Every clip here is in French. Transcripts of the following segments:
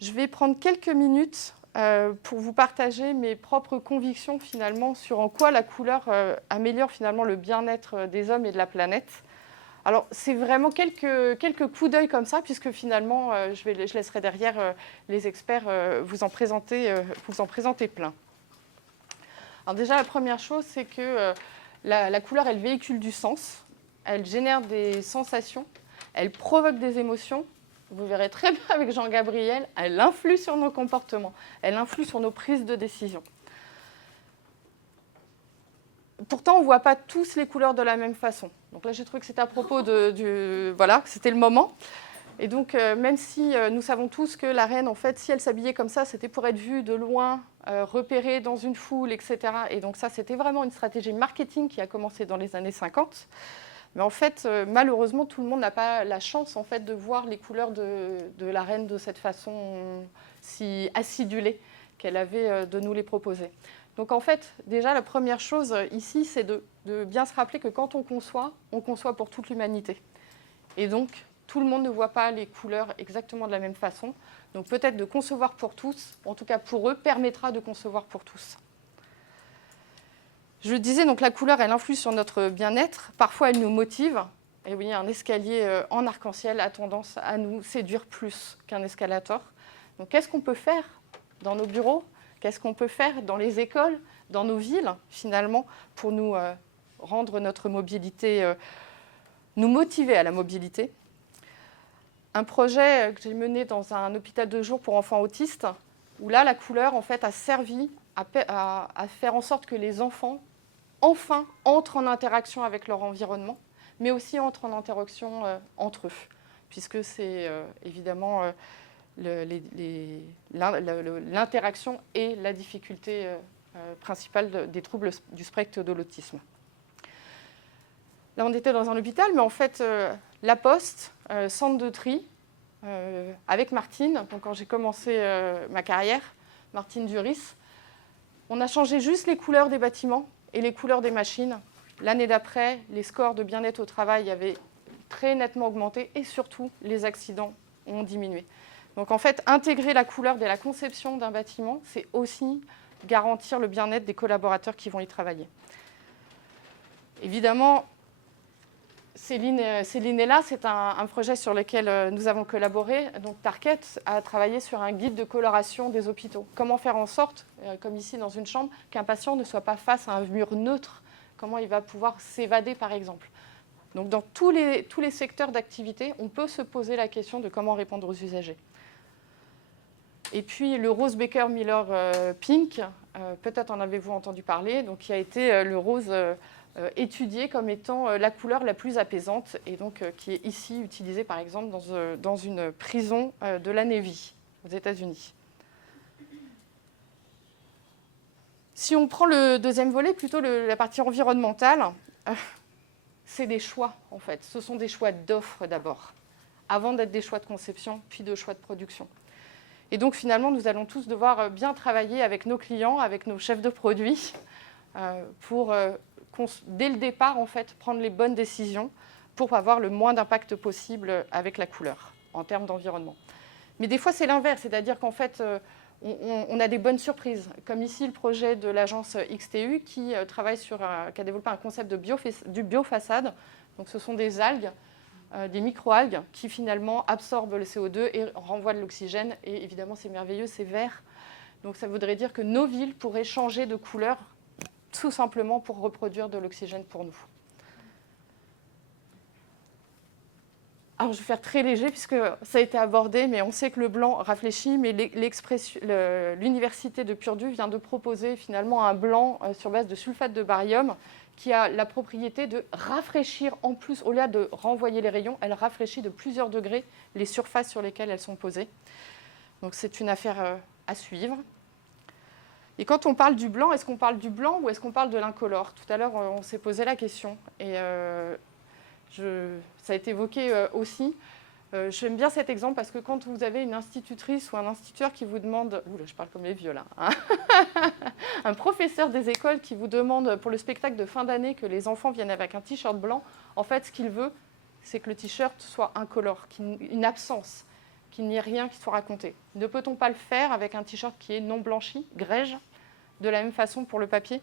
Je vais prendre quelques minutes pour vous partager mes propres convictions finalement sur en quoi la couleur améliore finalement le bien-être des hommes et de la planète. Alors, c'est vraiment quelques coups d'œil comme ça, puisque finalement, je laisserai derrière les experts vous en présenter plein. Alors déjà, la première chose, c'est que la couleur, elle véhicule du sens, elle génère des sensations, elle provoque des émotions. Vous verrez très bien avec Jean-Gabriel, elle influe sur nos comportements, elle influe sur nos prises de décision. Pourtant, on ne voit pas tous les couleurs de la même façon. Donc là, j'ai trouvé que c'était à propos voilà, c'était le moment. Et donc, même si nous savons tous que la reine, en fait, si elle s'habillait comme ça, c'était pour être vue de loin, repérée dans une foule, etc. Et donc ça, c'était vraiment une stratégie marketing qui a commencé dans les années 50. Mais en fait, malheureusement, tout le monde n'a pas la chance, en fait, de voir les couleurs de la reine de cette façon si acidulée qu'elle avait de nous les proposer. Donc en fait, déjà, la première chose ici, c'est de bien se rappeler que quand on conçoit pour toute l'humanité. Et donc, tout le monde ne voit pas les couleurs exactement de la même façon. Donc peut-être de concevoir pour tous, en tout cas pour eux, permettra de concevoir pour tous. Je le disais, donc la couleur, elle influe sur notre bien-être. Parfois, elle nous motive. Et oui, un escalier en arc-en-ciel a tendance à nous séduire plus qu'un escalator. Donc qu'est-ce qu'on peut faire dans nos bureaux ? Qu'est-ce qu'on peut faire dans les écoles, dans nos villes, finalement, pour nous rendre notre mobilité, nous motiver à la mobilité ? Un projet que j'ai mené dans un hôpital de jour pour enfants autistes, où là, la couleur, en fait, a servi à faire en sorte que les enfants, enfin, entrent en interaction avec leur environnement, mais aussi entrent en interaction entre eux, puisque c'est évidemment... l'interaction est la difficulté principale des troubles du spectre de l'autisme. Là, on était dans un hôpital, mais en fait, La Poste, centre de tri, avec Martine, donc quand j'ai commencé ma carrière, Martine Duris, on a changé juste les couleurs des bâtiments et les couleurs des machines. L'année d'après, les scores de bien-être au travail avaient très nettement augmenté et surtout, les accidents ont diminué. Donc en fait, intégrer la couleur dès la conception d'un bâtiment, c'est aussi garantir le bien-être des collaborateurs qui vont y travailler. Évidemment, Céline est là, c'est un projet sur lequel nous avons collaboré. Donc Target a travaillé sur un guide de coloration des hôpitaux. Comment faire en sorte, comme ici dans une chambre, qu'un patient ne soit pas face à un mur neutre. Comment il va pouvoir s'évader, par exemple. Donc dans tous les secteurs d'activité, on peut se poser la question de comment répondre aux usagers. Et puis le rose Baker Miller Pink, peut-être en avez-vous entendu parler, donc qui a été le rose étudié comme étant la couleur la plus apaisante et donc qui est ici utilisée par exemple dans une prison de la Navy aux États-Unis. Si on prend le deuxième volet, plutôt la partie environnementale, c'est des choix en fait. Ce sont des choix d'offres d'abord, avant d'être des choix de conception, puis de choix de production. Et donc, finalement, nous allons tous devoir bien travailler avec nos clients, avec nos chefs de produits, pour, dès le départ, en fait, prendre les bonnes décisions pour avoir le moins d'impact possible avec la couleur, en termes d'environnement. Mais des fois, c'est l'inverse, c'est-à-dire qu'en fait, on a des bonnes surprises. Comme ici, le projet de l'agence XTU qui a développé un concept de biofaçade. Donc, ce sont des algues, des micro-algues qui finalement absorbent le CO2 et renvoient de l'oxygène. Et évidemment, c'est merveilleux, c'est vert. Donc ça voudrait dire que nos villes pourraient changer de couleur tout simplement pour reproduire de l'oxygène pour nous. Alors je vais faire très léger puisque ça a été abordé, mais on sait que le blanc rafraîchit, mais l'université de Purdue vient de proposer finalement un blanc sur base de sulfate de barium qui a la propriété de rafraîchir en plus, au lieu de renvoyer les rayons, elle rafraîchit de plusieurs degrés les surfaces sur lesquelles elles sont posées. Donc c'est une affaire à suivre. Et quand on parle du blanc, est-ce qu'on parle du blanc ou est-ce qu'on parle de l'incolore ? Tout à l'heure, on s'est posé la question. Et ça a été évoqué aussi. J'aime bien cet exemple parce que quand vous avez une institutrice ou un instituteur qui vous demande... Ouh là, je parle comme les vieux là. Hein. Un professeur des écoles qui vous demande pour le spectacle de fin d'année que les enfants viennent avec un t-shirt blanc, en fait, ce qu'il veut, c'est que le t-shirt soit incolore, une absence. qu'il n'y ait rien qui soit raconté. Ne peut-on pas le faire avec un t-shirt qui est non blanchi, grège, de la même façon pour le papier?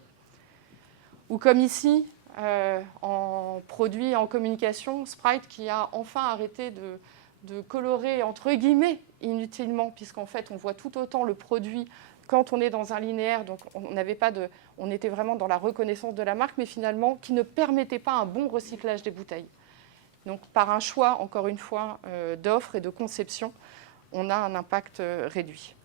Ou comme ici, en produit, en communication, Sprite qui a enfin arrêté de colorer, entre guillemets, inutilement, puisqu'en fait, on voit tout autant le produit quand on est dans un linéaire, donc on était vraiment dans la reconnaissance de la marque, mais finalement, qui ne permettait pas un bon recyclage des bouteilles. Donc, par un choix, encore une fois, d'offres et de conception, on a un impact réduit.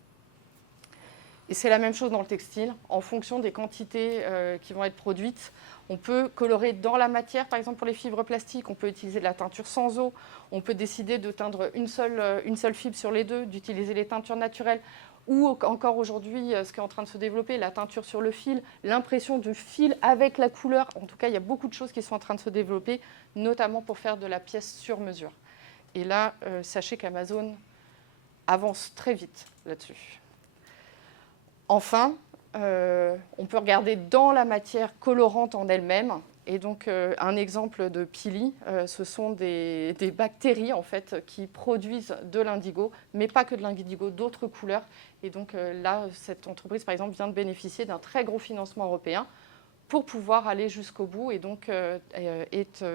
Et c'est la même chose dans le textile. En fonction des quantités qui vont être produites, on peut colorer dans la matière, par exemple pour les fibres plastiques, on peut utiliser de la teinture sans eau, on peut décider de teindre une seule fibre sur les deux, d'utiliser les teintures naturelles, ou encore aujourd'hui, ce qui est en train de se développer, la teinture sur le fil, l'impression du fil avec la couleur. En tout cas, il y a beaucoup de choses qui sont en train de se développer, notamment pour faire de la pièce sur mesure. Et là, sachez qu'Amazon avance très vite là-dessus. Enfin, on peut regarder dans la matière colorante en elle-même. Et donc, un exemple de pili, ce sont des bactéries en fait, qui produisent de l'indigo, mais pas que de l'indigo, d'autres couleurs. Et donc là, cette entreprise, par exemple, vient de bénéficier d'un très gros financement européen pour pouvoir aller jusqu'au bout et donc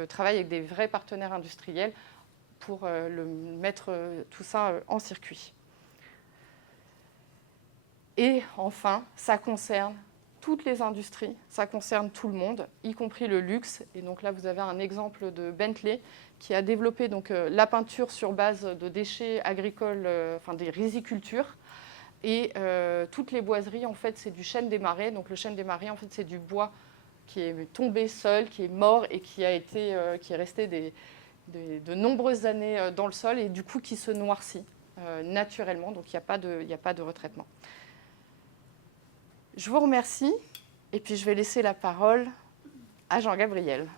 travaille avec des vrais partenaires industriels pour mettre tout ça en circuit. Et enfin, ça concerne toutes les industries, ça concerne tout le monde, y compris le luxe. Et donc là, vous avez un exemple de Bentley qui a développé donc, la peinture sur base de déchets agricoles, des rizicultures. Et toutes les boiseries, en fait, c'est du chêne des marais. Donc le chêne des marais, en fait, c'est du bois qui est tombé seul, qui est mort et qui est resté de nombreuses années dans le sol et du coup qui se noircit naturellement. Donc il n'y a pas de retraitement. Je vous remercie et puis je vais laisser la parole à Jean-Gabriel.